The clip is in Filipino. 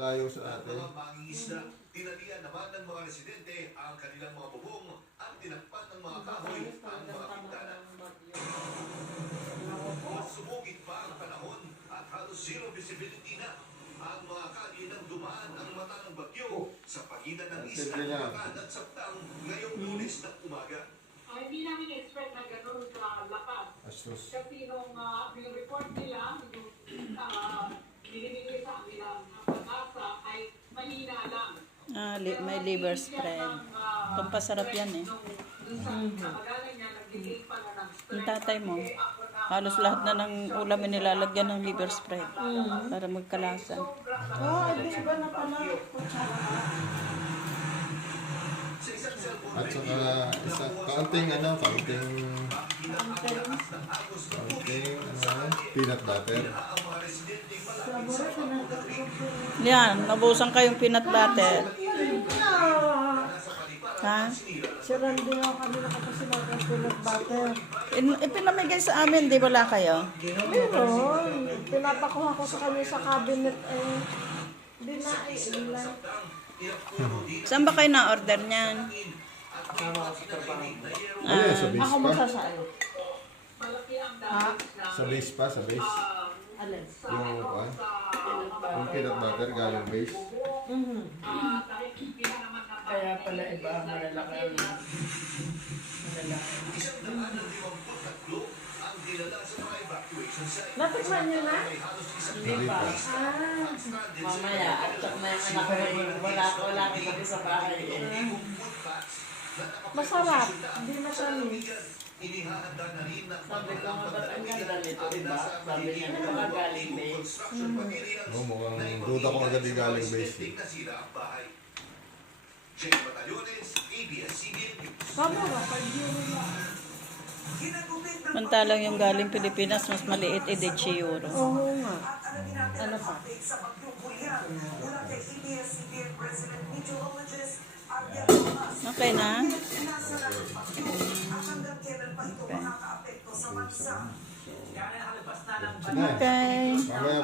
layo sa At atin. mga mangingisda, tinalian naman ng mga residente ang kanilang mga bubong at tinakpan ng mga kahoy ang mga pintana. Mas sumugit pa ang panahon at halos zero visibility na ang mga kalye nang dumaan ang mata ng bagyo sa pagitan ng isla ng Bacan at Saptang ngayong Lunes ng umaga. Hindi namin expect na gano'n kalakas. Asus. Kasi nung report nila, yung binibigay sa kanilang pag-asa ay mahina lang. May liver spread. Pampasarap yan eh. Yung tatay mo, halos lahat na ng ulam nilalagyan ng liver spread para magkalasa. Di ba na pala? At saka kaunting peanut butter. Yan, nabusan kayong peanut butter. Ha? Siran din ako kami nakapasilaw ng peanut butter. Ipinamigay sa amin, di wala kayo? Meron. Pinapakuha ko sa kanya sa cabinet eh. Hindi na ilan. Saan ba kayo na-order niyan? Ayun, sa base Ako pa. magsasayo. Ha? Sa base pa, sa base. Alin? Yung peanut butter galing base. Kaya pala iba malalaki ang malalaki. Natikman niyo na? Hindi pa. Mamaya, at saka na yung anak ko wala kami sa bahay eh. Masarap, hindi matamis. Sabi ko nga ba't ang ganda nito, diba? Sabi niya, baka galing base. Oh, mukhang duda ko agad yung galing base. Kamo ba? Pag-euro lang. Mantalang yung galing Pilipinas, mas maliit, 10 euro. Oo nga. Ano pa? Okay na? Sige. Okay. Mamaya